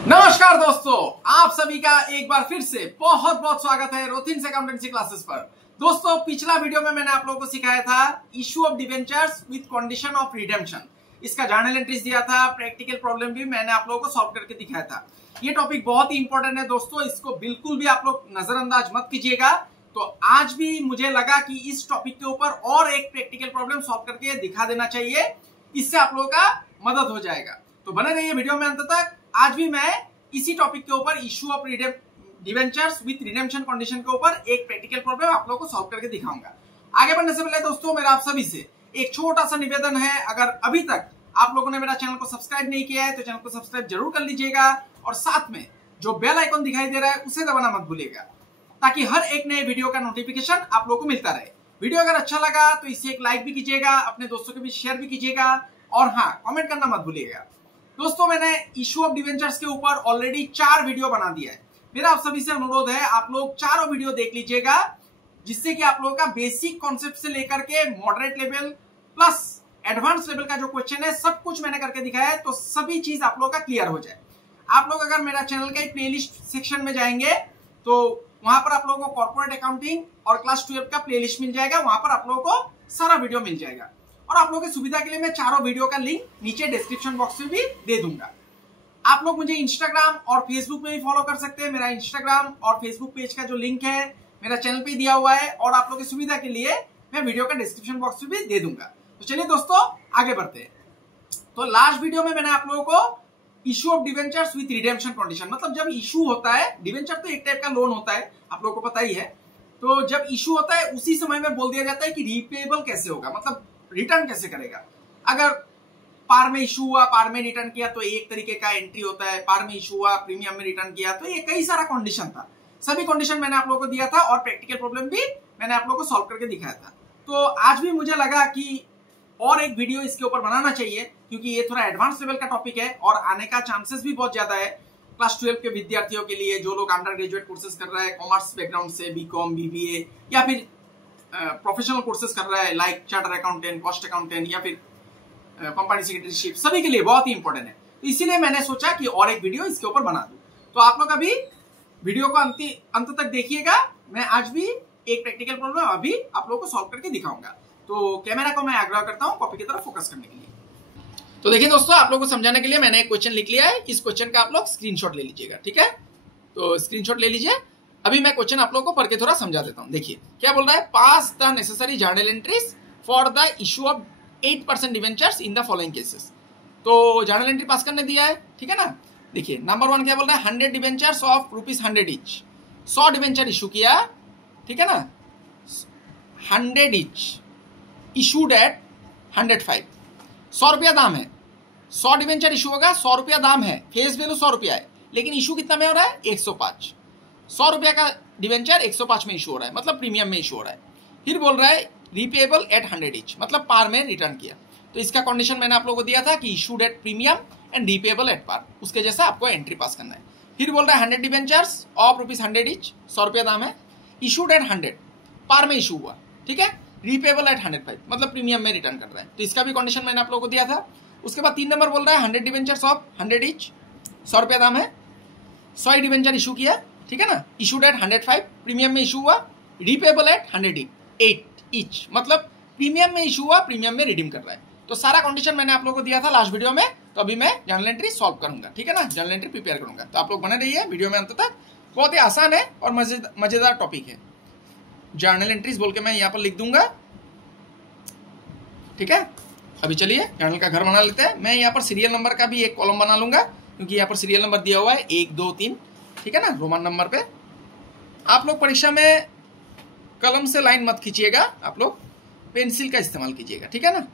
नमस्कार दोस्तों, आप सभी का एक बार फिर से बहुत बहुत स्वागत है रोथिन्स अकाउंटेंसी क्लासेस पर। दोस्तों, पिछला वीडियो में मैंने आप लोगों को सिखाया था issue of debentures with condition of redemption. इसका जर्नल एंट्रीज दिया था, प्रैक्टिकल प्रॉब्लम भी मैंने आप लोगों को सॉल्व करके दिखाया था। ये टॉपिक बहुत ही इंपॉर्टेंट है दोस्तों, इसको बिल्कुल भी आप लोग नजरअंदाज मत कीजिएगा। तो आज भी मुझे लगा कि इस टॉपिक के ऊपर और एक प्रैक्टिकल प्रॉब्लम सॉल्व करके दिखा देना चाहिए, इससे आप लोगों का मदद हो जाएगा। तो बने रहिए वीडियो में अंत तक। आज भी मैं इसी टॉपिक के ऊपर issue of debentures with redemption condition के ऊपर एक प्रैक्टिकल प्रॉब्लम आप लोगों को सॉल्व करके दिखाऊंगा। आगे बढ़ने से पहले दोस्तों, मेरा आप सभी से एक छोटा सा निवेदन है, अगर अभी तक आप लोगों ने मेरा चैनल को सब्सक्राइब नहीं किया है तो चैनल को सब्सक्राइब जरूर कर लीजिएगा और साथ में जो बेल आइकन दिखाई दे रहा है उसे दबाना मत भूलिएगा, ताकि हर एक नए वीडियो का नोटिफिकेशन आप लोगों को मिलता रहे। वीडियो अगर अच्छा लगा तो इसे एक लाइक भी कीजिएगा, अपने दोस्तों के बीच शेयर भी कीजिएगा और हाँ, कमेंट करना मत भूलिएगा। दोस्तों, मैंने इशू ऑफ डिवेंचर्स के ऊपर ऑलरेडी 4 वीडियो बना दिया है। मेरा आप सभी से अनुरोध है, आप लोग चारों वीडियो देख लीजिएगा, जिससे कि आप लोगों का बेसिक कॉन्सेप्ट से लेकर के moderate level plus advance level का जो क्वेश्चन है सब कुछ मैंने करके दिखाया है, तो सभी चीज आप लोगों का क्लियर हो जाए। आप लोग अगर मेरा चैनल का प्लेलिस्ट सेक्शन में जाएंगे तो वहां पर आप लोगों को कॉर्पोरेट अकाउंटिंग और क्लास 12 का प्लेलिस्ट मिल जाएगा, वहां पर आप लोगों को सारा वीडियो मिल जाएगा। और आप लोगों की सुविधा के लिए मैं चारों वीडियो का लिंक नीचे डिस्क्रिप्शन बॉक्स में भी दे दूंगा। आप लोग मुझे इंस्टाग्राम और फेसबुक में भी फॉलो कर सकते हैं। मेरा इंस्टाग्राम और फेसबुक पेज का जो लिंक है मेरा चैनल पे दिया हुआ है और आप लोगों की सुविधा के लिए मैं वीडियो का डिस्क्रिप्शन बॉक्स में भी दे दूंगा। तो चलिए दोस्तों, आगे बढ़ते हैं। तो लास्ट वीडियो में मैंने आप लोगों को issue of debentures with redemption condition, मतलब जब इशू होता है, डिवेंचर तो एक टाइप का लोन होता है, आप लोगों को पता ही है। तो जब इशू होता है उसी समय में बोल दिया जाता है कि रीपेबल कैसे होगा, मतलब रिटर्न कैसे करेगा। अगर पार में इशू हुआ, पार में रिटर्न किया तो एक तरीके का एंट्री होता है, पार में इशू हुआ, प्रीमियम में रिटर्न किया, तो ये कई सारा कंडीशन था। सभी कंडीशन मैंने आप लोगों को दिया था और प्रैक्टिकल प्रॉब्लम भी मैंने आप लोगों को सॉल्व करके दिखाया था। तो आज भी मुझे लगा कि और एक वीडियो इसके ऊपर बनाना चाहिए, क्योंकि ये थोड़ा एडवांस लेवल का टॉपिक है और आने का चांसेस भी बहुत ज्यादा है क्लास 12 के विद्यार्थियों के लिए, जो लोग अंडर ग्रेजुएट कोर्सेज कर रहे हैं कॉमर्स बैकग्राउंड से, बीकॉम, बीबीए या फिर प्रोफेशनल कोर्सेज कर रहा है like charter accountant, cost accountant या फिर कंपनी सेक्रेटरीशिप, सभी के लिए बहुत ही इंपॉर्टेंट है। तो इसीलिए मैंने सोचा कि और एक वीडियो इसके ऊपर बना दूं। तो आप लोग अभी वीडियो को अंत तक देखिएगा। मैं आज भी एक प्रैक्टिकल प्रॉब्लम अभी आप लोगों को सॉल्व करके दिखाऊंगा। तो कैमरा को मैं आग्रह करता हूं कॉपी की तरफ फोकस करने के लिए। तो देखिए दोस्तों, आप लोगों को समझाने के लिए मैंने एक क्वेश्चन लिख लिया है। इस क्वेश्चन का आप लोग स्क्रीनशॉट ले लीजिएगा, ठीक है। तो स्क्रीनशॉट ले लीजिए। अभी मैं क्वेश्चन आप लोगों को पढ़ के थोड़ा समझा देता हूं। देखिए क्या बोल रहा है, pass the necessary journal entries for the issue of 8% debentures in the following cases. तो जर्नल एंट्री पास करने दिया है, ठीक है ना। देखिए नंबर 1 क्या बोल रहा है, 100 debentures of ₹100 each. 100 debenture issue किया, ठीक है ना, 100 ईच, इशूड एट 105। 100 रुपया दाम है, 100 डिवेंचर इशू होगा, 100 रुपया दाम है, फेस वैल्यू 100 रुपया है, लेकिन इशू कितना में हो रहा है, 105। 100 रुपया का डिवेंचर 105 में इशू हो रहा है, मतलब प्रीमियम में इशू हो रहा है। फिर बोल रहा है रीपेबल एट 100 ईच, मतलब पार में रिटर्न किया। तो इसका कंडीशन मैंने आप लोगों को दिया था कि issued at premium and repayable at par, उसके जैसा आपको एंट्री पास करना है। फिर बोल रहा है 100 डिवेंचर्स ऑफ ₹100 ईच, 100 रुपया दाम है, इशूड एट 100, पार में इशू हुआ, ठीक है, रीपेबल एट 105, मतलब प्रीमियम में रिटर्न कर रहा है। तो इसका भी कंडीशन मैंने आप लोगों को दिया था। उसके बाद 3 नंबर बोल रहा है 100 डिवेंचर्स ऑफ 100 ईच, 100 रुपया दाम है, 100 डिवेंचर इशू किया, ठीक है ना, इशूड एट 105, प्रीमियम में इशू हुआ, रीपेबल एट 108 ईच, मतलब प्रीमियम में इशू हुआ, प्रीमियम में रिडीम कर रहा है। तो सारा कंडीशन मैंने आप लोगों को दिया था लास्ट वीडियो में। तो अभी मैं जर्नल एंट्री सॉल्व करूंगा, ठीक है ना, जर्नल एंट्री प्रिपेयर करूंगा। तो आप लोग बने रहिए वीडियो में अंत तक। बहुत ही आसान है और मजेदार टॉपिक है। जर्नल एंट्रीज बोल के मैं यहाँ पर लिख दूंगा, ठीक है। अभी चलिए जर्नल का घर बना लेते हैं। मैं यहाँ पर सीरियल नंबर का भी एक कॉलम बना लूंगा, क्योंकि यहाँ पर सीरियल नंबर दिया हुआ है 1, 2, 3, ठीक है ना, रोमन नंबर पे। आप लोग परीक्षा में कलम से लाइन मत खींचिएगा, आप लोग पेंसिल का इस्तेमाल कीजिएगा, ठीक है ना,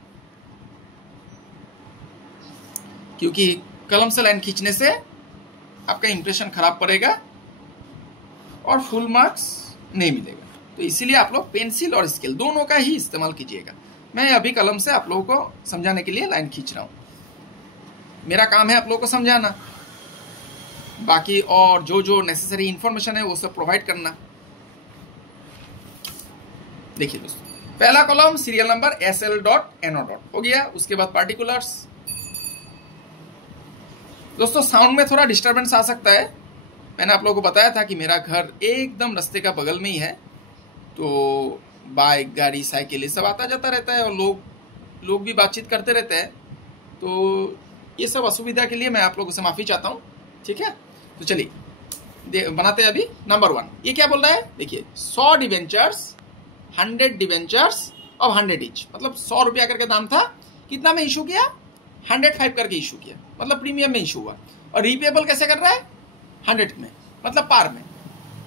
क्योंकि कलम से लाइन खींचने से आपका इंप्रेशन खराब पड़ेगा और फुल मार्क्स नहीं मिलेगा। तो इसीलिए आप लोग पेंसिल और स्केल दोनों का ही इस्तेमाल कीजिएगा। मैं अभी कलम से आप लोगों को समझाने के लिए लाइन खींच रहा हूं। मेरा काम है आप लोगों को समझाना, बाकी और जो नेसेसरी इंफॉर्मेशन है वो सब प्रोवाइड करना। देखिए दोस्तों, पहला कॉलम सीरियल नंबर SL.NO. हो गया। उसके बाद पार्टिकुलर्स, दोस्तों साउंड में थोड़ा डिस्टरबेंस आ सकता है। मैंने आप लोगों को बताया था कि मेरा घर एकदम रास्ते का बगल में ही है, तो बाइक, गाड़ी, साइकिल ये सब आता जाता रहता है और लोग भी बातचीत करते रहते हैं। तो ये सब असुविधा के लिए मैं आप लोगों से माफ़ी चाहता हूँ, ठीक है। तो चलिए बनाते हैं अभी नंबर 1। ये क्या बोल रहा है, देखिए 100 डिवेंचर्स, 100 डिवेंचर्स ऑफ 100 ईच, मतलब 100 रुपया करके दाम था। कितना में इशू किया, 105 करके इशू किया, मतलब प्रीमियम में इशू हुआ। और रीपेबल कैसे कर रहा है, 100 में, मतलब पार में।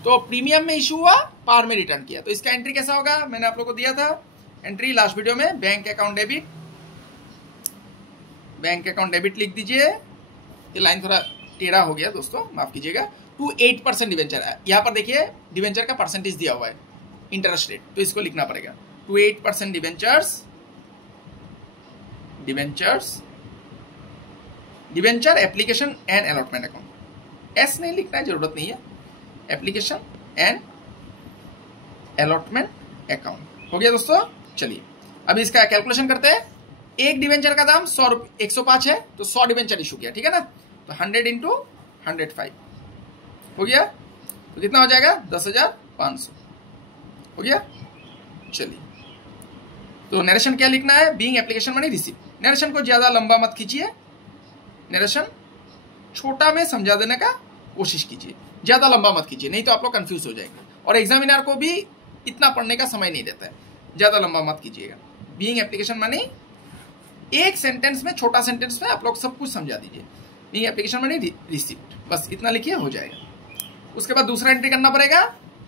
तो प्रीमियम में इशू हुआ, पार में रिटर्न किया। तो इसका एंट्री कैसा होगा, मैंने आप लोगों को दिया था एंट्री लास्ट वीडियो में। Bank account debit, bank account debit लिख दीजिए। ये लाइन थोड़ा टेढ़ा हो गया दोस्तों, माफ कीजिएगा। टू 8% डिवेंचर, यहाँ पर देखिए डिवेंचर का परसेंटेज दिया हुआ है, इंटरेस्ट रेट, तो इसको लिखना पड़ेगा। To 8% debentures, debenture application and allotment account. S नहीं लिखना है, जरूरत नहीं है। एप्लीकेशन एंड अलॉटमेंट अकाउंट हो गया दोस्तों। चलिए अभी इसका कैलकुलेशन करते हैं। एक डिवेंचर का दाम 105 है, तो 100 डिवेंचर इशू किया, ठीक है ना। तो 100 इंटू 105 हो गया, तो कितना हो जाएगा, 10,500 हो गया। चलिए तो नरेशन क्या लिखना है, being application money receive. Narration को ज्यादा लंबा मत खींचिए, नरेशन छोटा में समझा देने का कोशिश कीजिए, ज्यादा लंबा मत कीजिए, नहीं तो आप लोग कंफ्यूज हो जाएंगे। और एग्जामिनर को भी इतना पढ़ने का समय नहीं देता है, ज्यादा लंबा मत कीजिएगा। बीइंग एप्लीकेशन मनी, एक सेंटेंस में, छोटा सेंटेंस में आप लोग सब कुछ समझा दीजिए। बीइंग एप्लीकेशन मनी रिसीव्ड, बस इतना लिखिए, हो जाएगा। उसके बाद दूसरा एंट्री करना पड़ेगा,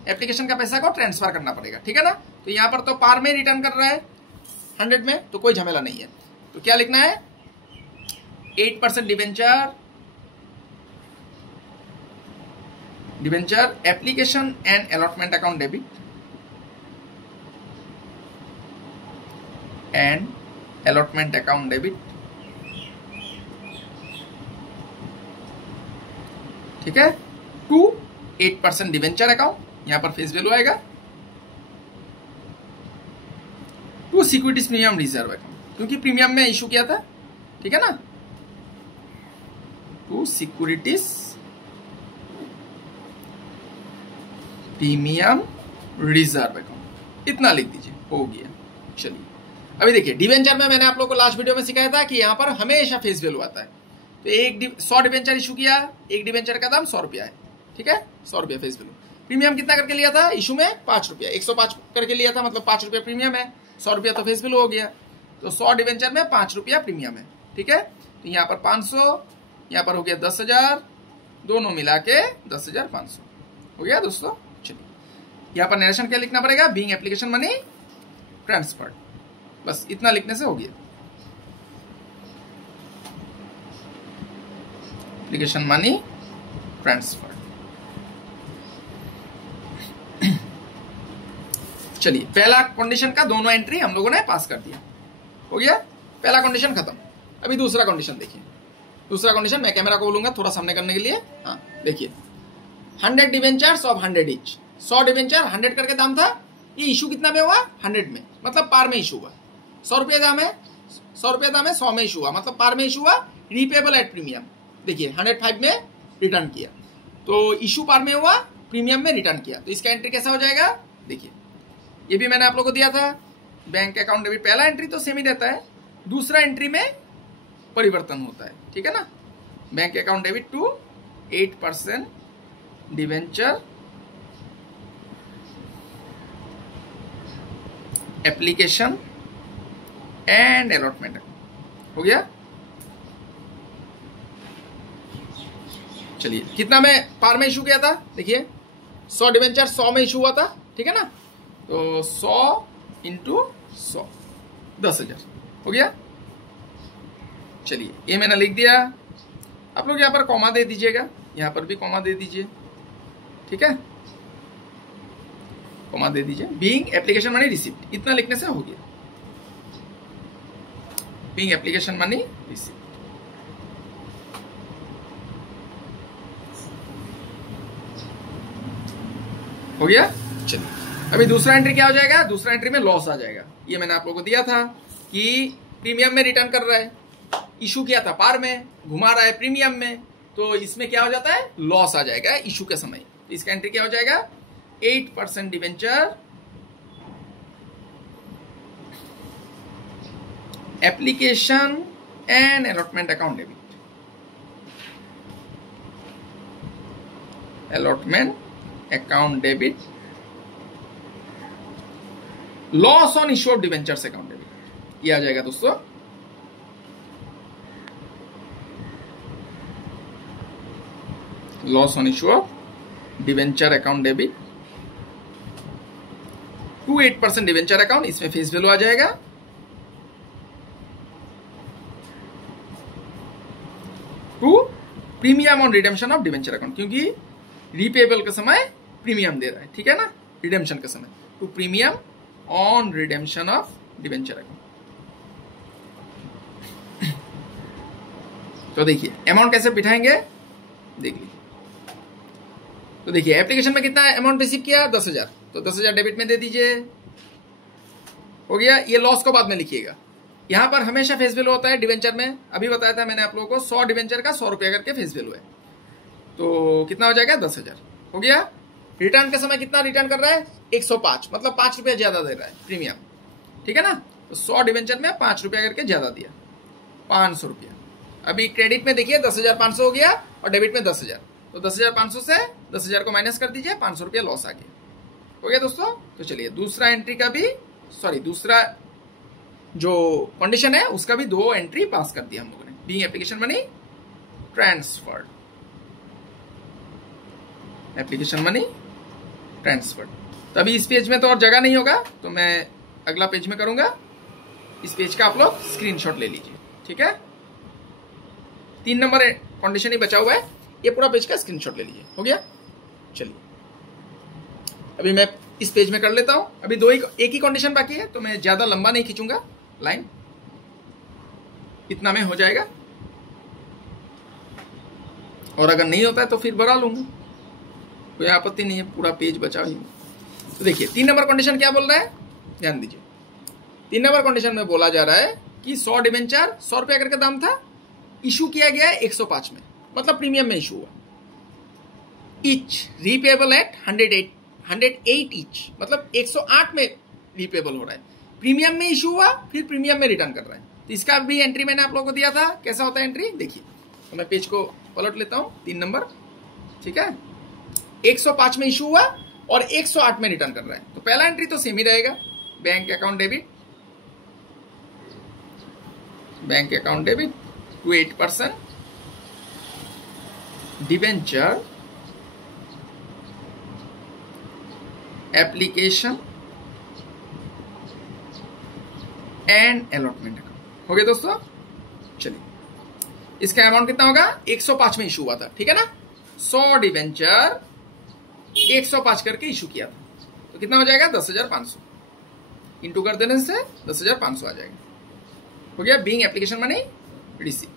एप्लीकेशन का पैसा को ट्रांसफर करना पड़ेगा, ठीक है ना। तो यहाँ पर तो पार में रिटर्न कर रहा है 100 में, तो कोई झमेला नहीं है। तो क्या लिखना है, 8% debenture application and allotment account debit and allotment account debit, ठीक है। टू 8% डिवेंचर अकाउंट, यहां पर फेस वैल्यू आएगा। To securities premium reserve account, क्योंकि प्रीमियम में इशू किया था, ठीक है ना। To securities premium reserve account, इतना लिख दीजिए, हो गया। चलिए अभी देखिए डिवेंचर में मैंने आप लोगों को लास्ट वीडियो में सिखाया था कि यहां पर हमेशा फेस वैल्यू आता है। तो 100 डिवेंचर इशू किया, एक डिवेंचर का दाम 100 रुपया है, ठीक है, 100 रुपया फेस वैल्यू। प्रीमियम कितना करके लिया था इशू में, 5 रुपया, 105 करके लिया था, मतलब 5 रुपया प्रीमियम है, 100 रुपया तो फेस वैल्यू हो गया। तो 100 डिवेंचर में 5 रुपया प्रीमियम है, ठीक है। तो यहाँ पर 500, यहाँ पर हो गया 10,000, दोनों मिला के 10,500 हो गया दोस्तों। चलिए यहाँ पर नरेशन क्या लिखना पड़ेगा, बीइंग एप्लीकेशन मनी ट्रांसफर्ड, बस इतना लिखने से हो गया। Application money transferred. चलिए पहला कंडीशन का दोनों एंट्री हम लोगों ने पास कर दिया, हो गया, पहला कंडीशन खत्म। अभी दूसरा कंडीशन देखिए। दूसरा कंडीशन मैं कैमरा को बोलूंगा थोड़ा सामने करने के लिए। हाँ देखिए, 100 डिवेंचर्स ऑफ 100 ईच, 100 डिवेंचर 100 करके दाम था, ये इशू कितना में हुआ, 100 में, मतलब पार में इशू हुआ। 100 रुपया दाम है, 100 रुपया दाम है, 100 में इशू हुआ, मतलब पार में इशू हुआ। रीपेबल एट प्रीमियम, देखिए 105 में रिटर्न किया, तो इशू पार में हुआ, प्रीमियम में रिटर्न किया। तो इसका एंट्री कैसा हो जाएगा, देखिए ये भी मैंने आप लोगों को दिया था। बैंक अकाउंट डेबिट, पहला एंट्री तो सेम ही रहता है, दूसरा एंट्री में परिवर्तन होता है, ठीक है ना। Bank account debit to 8% debenture application and allotment हो गया। चलिए कितना में पार में इशू किया था, देखिए 100 डिवेंचर 100 में इशू हुआ था, ठीक है ना। तो 100 इंटू 100, 10,000 हो गया। चलिए ये मैंने लिख दिया, आप लोग यहाँ पर कॉमा दे दीजिएगा, यहाँ पर भी कॉमा दे दीजिए, ठीक है, कॉमा दे दीजिए। बीइंग एप्लीकेशन मनी रिसीव्ड, इतना लिखने से हो गया, बीइंग एप्लीकेशन मनी रिसीव्ड। हो गया। चलिए अभी दूसरा एंट्री क्या हो जाएगा, दूसरा एंट्री में लॉस आ जाएगा। ये मैंने आप लोगों को दिया था कि प्रीमियम में रिटर्न कर रहा है, इशू किया था पार में, घुमा रहा है प्रीमियम में, तो इसमें क्या हो जाता है, लॉस आ जाएगा इशू के समय। तो इसका एंट्री क्या हो जाएगा, 8% debenture application and allotment account debit, allotment account debit, loss on issue of debentures account debit, ये आ जाएगा दोस्तों। Loss on issue of debenture account debit to 8% debenture account, इसमें फेस वैल्यू आ जाएगा। To premium on redemption of debenture account, क्योंकि repayable के समय प्रीमियम दे रहा है, ठीक है ना, रिडेम्पशन के समय। To premium on redemption of debenture account. तो देखिए अमाउंट कैसे बिठाएंगे, देख लीजिए। तो देखिए एप्लीकेशन में कितना अमाउंट रिसीव किया, 10,000, तो 10,000 डेबिट में दे दीजिए, हो गया। ये लॉस को बाद में लिखिएगा। यहां पर हमेशा फेस वैल्यू होता है डिवेंचर में, अभी बताया था मैंने आप लोगों को, 100 डिवेंचर का 100 रुपया करके फेस वैल्यू है, तो कितना हो जाएगा, 10,000 हो गया। रिटर्न के समय कितना रिटर्न कर रहा है, 105, मतलब 5 रुपया ज्यादा दे रहा है प्रीमियम, ठीक है ना। तो 100 डिवेंचर में 5 रुपया करके ज्यादा दिया, 500 रुपया। अभी क्रेडिट में देखिए 10,500 हो गया और डेबिट में 10,000, तो 10,500 से 10,000 को माइनस कर दीजिए, 500 रुपया लॉस आ गया, हो गया दोस्तों। तो चलिए दूसरा एंट्री का भी, सॉरी दूसरा जो कंडीशन है उसका भी 2 एंट्री पास कर दिया हम लोगों ने। Being application money transferred, application money transferred. तो अभी इस पेज में तो और जगह नहीं होगा, तो मैं अगला पेज में करूंगा। इस पेज का आप लोग स्क्रीनशॉट ले लीजिए, ठीक है। 3 नंबर कंडीशन ही बचा हुआ है, ये पूरा पेज का स्क्रीनशॉट ले लीजिए, हो गया। चलिए अभी मैं इस पेज में कर लेता हूं। अभी एक ही कंडीशन बाकी है, तो मैं ज्यादा लंबा नहीं खींचूंगा लाइन, इतना में हो जाएगा, और अगर नहीं होता है तो फिर बढ़ा लूंगा, कोई आपत्ति नहीं है, पूरा पेज बचा ही। तो देखिए 3 नंबर कंडीशन क्या बोल रहा है, ध्यान दीजिए। 3 नंबर कंडीशन में बोला जा रहा है कि 100 डिवेंचर 100 रुपया करके दाम था, इशू किया गया है 105 में, मतलब प्रीमियम में इशू हुआ। इच रीपेबल एट 108 इच, मतलब 108 में रीपेबल हो रहा है। प्रीमियम में इशू हुआ, फिर प्रीमियम में रिटर्न कर रहा है। तो इसका भी एंट्री मैंने आप लोगों को दिया था, कैसा होता है एंट्री देखिए। तो मैं पेज को पलट लेता हूं, 3 नंबर, ठीक है। 105 में इशू हुआ और 108 में रिटर्न कर रहा है, तो पहला एंट्री तो सेम ही रहेगा, bank account debit, bank account debit to 8% debenture application and allotment account, हो गया दोस्तों। चलिए इसका अमाउंट कितना होगा, 105 में इशू हुआ था, ठीक है ना। 100 डिवेंचर 105 करके इशू किया था, तो कितना हो जाएगा, 10,500 इंटू कर देने से 10,500 आ जाएगा, हो गया। Being application money receive,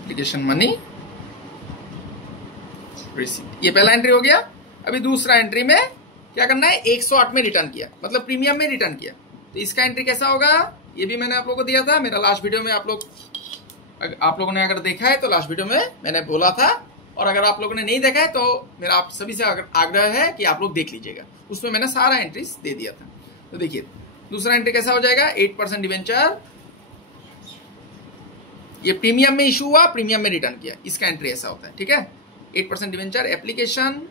application money receive, ये पहला एंट्री हो गया। अभी दूसरा एंट्री में क्या करना है, 108 में रिटर्न किया, मतलब प्रीमियम में रिटर्न किया। तो इसका एंट्री कैसा होगा, ये भी मैंने आप लोगों को दिया था, मेरा लास्ट वीडियो में आप लोगों ने अगर देखा है तो लास्ट वीडियो में मैंने बोला था, और अगर आप लोगों ने नहीं देखा है तो मेरा आप सभी से आग्रह है कि आप लोग देख लीजिएगा, उसमें मैंने सारा एंट्रीज दे दिया था। तो देखिए दूसरा एंट्री कैसा हो जाएगा, 8% डिवेंचर, ये प्रीमियम में इशू हुआ, प्रीमियम में रिटर्न किया, इसका एंट्री ऐसा होता है, ठीक है। 8% debenture application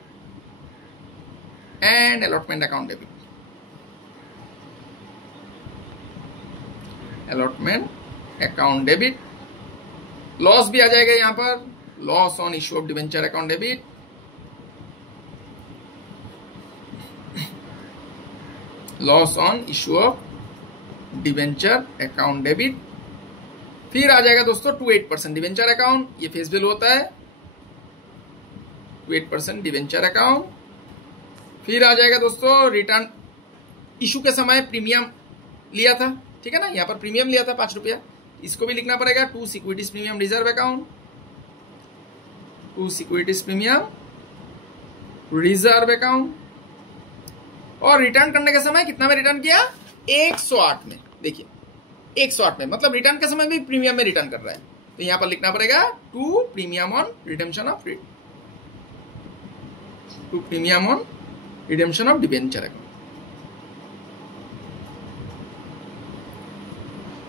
and allotment account debit, allotment account debit, loss भी आ जाएगा यहां पर, loss on issue of debenture account debit, loss on issue of debenture account debit. फिर आ जाएगा दोस्तों 28% डिवेंचर अकाउंट, ये फेस वैल्यू होता है, 28% डिवेंचर अकाउंट। फिर आ जाएगा दोस्तों रिटर्न, इशू के समय प्रीमियम लिया था, ठीक है ना, यहां पर प्रीमियम लिया था 5 रुपया, इसको भी लिखना पड़ेगा, 2 securities premium reserve account, 2 securities premium reserve account. और रिटर्न करने के समय कितना में रिटर्न किया, 108 में, देखिए 108 में, मतलब रिटर्न के समय भी प्रीमियम में रिटर्न कर रहा है। तो यहां पर लिखना पड़ेगा to premium on redemption of debenture account,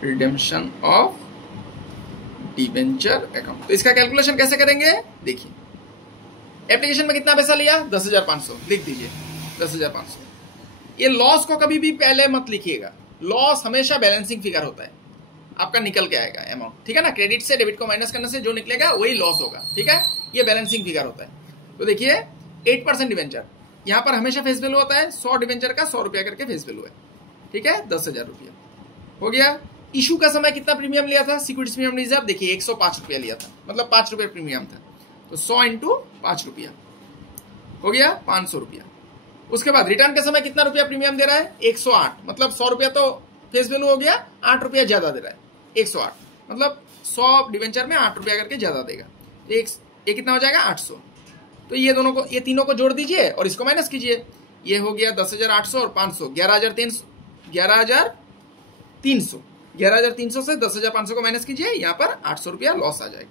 redemption of debenture account. तो इसका कैलकुलेशन कैसे करेंगे, देखिए एप्लीकेशन में कितना पैसा लिया, 10,500 लिख दीजिए, 10,500। ये लॉस को कभी भी पहले मत लिखिएगा, लॉस हमेशा बैलेंसिंग फिगर होता है, आपका निकल के आएगा अमाउंट, ठीक है ना। क्रेडिट से डेबिट को माइनस करने से जो निकलेगा वही लॉस होगा, ठीक है। ये बैलेंसिंग फिगर होता है। तो देखिए 8% डिवेंचर, यहाँ पर हमेशा फेस वैल्यू होता है, 100 डिवेंचर का 100 रुपया करके फेस वैल्यू है, ठीक है, 10,000 रुपया हो गया। इशू का समय कितना प्रीमियम लिया था, सिक्योरिटीज प्रीमियम रिजर्व देखिए 105 रुपया लिया था, मतलब 5 रुपये प्रीमियम था। तो 100 इंटू 5 रुपया हो गया 500 रुपया। उसके बाद रिटर्न के समय कितना रुपया प्रीमियम दे रहा है, 108, मतलब 100 रुपया तो फेस वैल्यू हो गया, 8 रुपया ज्यादा दे रहा है, 108, मतलब 100 डिवेंचर में 8 रुपया करके ज्यादा देगा। ये कितना हो जाएगा 800। तो ये दोनों को, ये तीनों को जोड़ दीजिए और इसको माइनस कीजिए, ये हो गया 10,800 और 500 11,300 से 10,500 को माइनस कीजिए, यहाँ पर 800 रुपया लॉस आ जाएगा,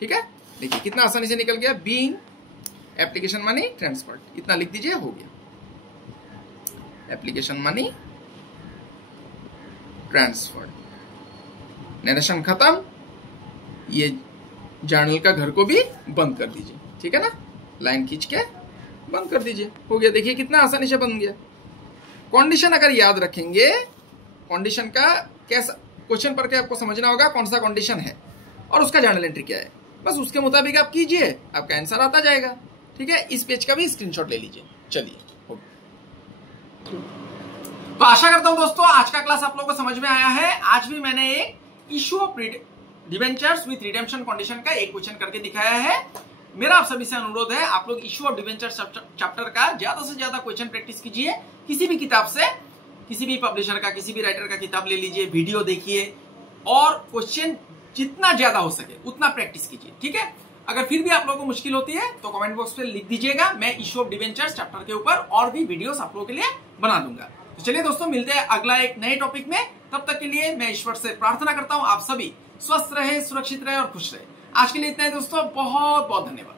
ठीक है। देखिए कितना आसानी से निकल गया, बीइंग एप्लीकेशन मनी ट्रांसफर्ड, इतना लिख दीजिए, हो गया एप्लीकेशन मनी ट्रांसफर्ड। नरेशन खत्म, ये जर्नल का घर को भी बंद कर दीजिए, ठीक है ना, लाइन खींच के बंद कर दीजिए, हो गया। देखिए कितना आसानी से बन गया। कंडीशन अगर याद रखेंगे, कंडीशन का कैसा क्वेश्चन पढ़ के आपको समझना होगा कौन सा कंडीशन है और उसका जर्नल एंट्री क्या है, बस उसके मुताबिक आप कीजिए, आपका आंसर आता जाएगा, ठीक है। इस पेज का भी स्क्रीनशॉट ले लीजिए। चलिए, तो आशा करता हूं दोस्तों आज का क्लास आप लोगों को समझ में आया है। आज भी मैंने एक issue of debentures with redemption condition का एक क्वेश्चन करके दिखाया है। मेरा आप सभी से अनुरोध है, आप लोग इशू ऑफ डिबेंचर चैप्टर का ज्यादा से ज्यादा क्वेश्चन प्रैक्टिस कीजिए, किसी भी किताब से, किसी भी पब्लिशर का, किसी भी राइटर का किताब ले लीजिए, वीडियो देखिए और क्वेश्चन जितना ज्यादा हो सके उतना प्रैक्टिस कीजिए, ठीक है। अगर फिर भी आप लोगों को मुश्किल होती है तो कमेंट बॉक्स पे लिख दीजिएगा, मैं इशू ऑफ डिबेंचर्स चैप्टर के ऊपर और भी वीडियोस आप लोगों के लिए बना दूंगा। तो चलिए दोस्तों, मिलते हैं अगला एक नए टॉपिक में। तब तक के लिए मैं ईश्वर से प्रार्थना करता हूं आप सभी स्वस्थ रहे, सुरक्षित रहे और खुश रहे। आज के लिए इतना ही दोस्तों, बहुत बहुत धन्यवाद।